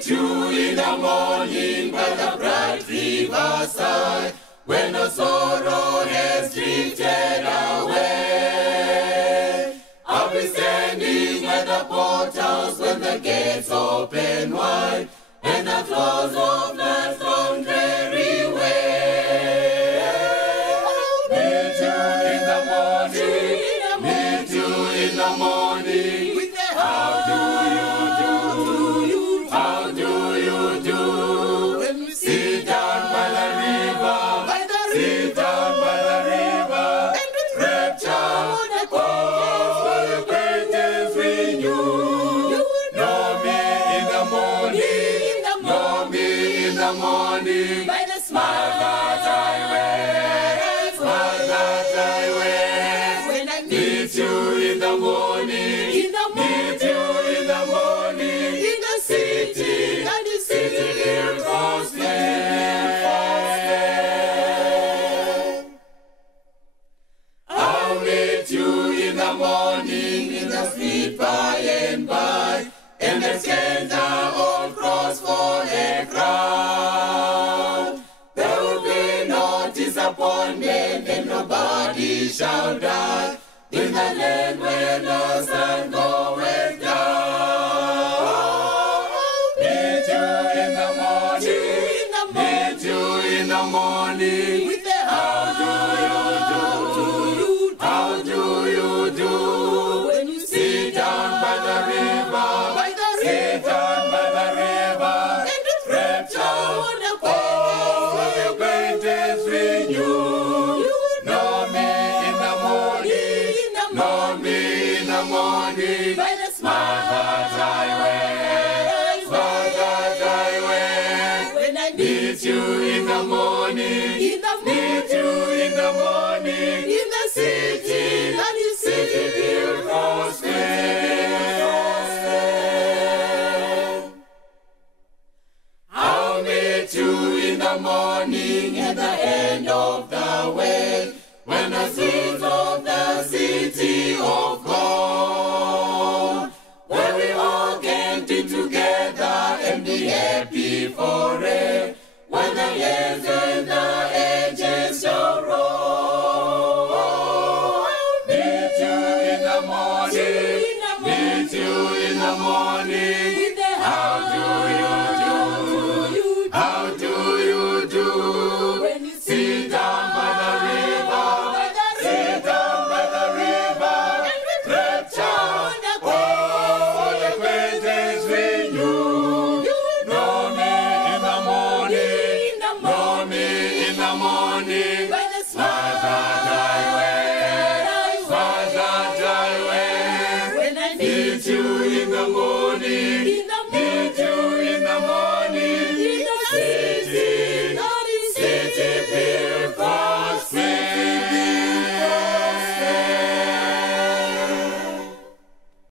meet you in the morning by the bright riverside, when the sorrow has drifted away. I'll be standing at the portals when the gates open wide, and the flows of life's long dreary way. Meet you in the morning, meet you in the morning. How do you do? How do you do? When we sit down by the river, sit down by the river, and with rapture, oh, the greatest we knew. Know me in the morning, know me in the morning, by the smile that I wear, smile that I wear. When I meet you in the morning, meet you in the morning, in the city, here goes I'll meet you in the morning, in the street by and by, and the scatter old cross for a crown. There will be no disappointment, and nobody shall die in the land where the sun goes down. Meet you in the morning, meet you in the morning. How do you do? How do you do? When you sit down by the river, sit down by the river, and with rapture, oh, the greatest we knew. Know me in the morning, know me in the morning, by the smile that I wear, smile that I wear. When I meet you in the morning, meet you in the morning, in the city, beautiful stand. I'll meet you in the morning at the end of the way, when the streets of the city of God, where we all can be together and be happy forever, when the years and the ages shall roll. Meet you in the morning, meet you in the morning. How do you do? How do you do? When you sit down by the river, sit down by the river, and with rapture, oh, the greatest we knew. Know me in the morning, know me in the morning, by the smile that I wear, smile that I wear. When I meet you in the morning,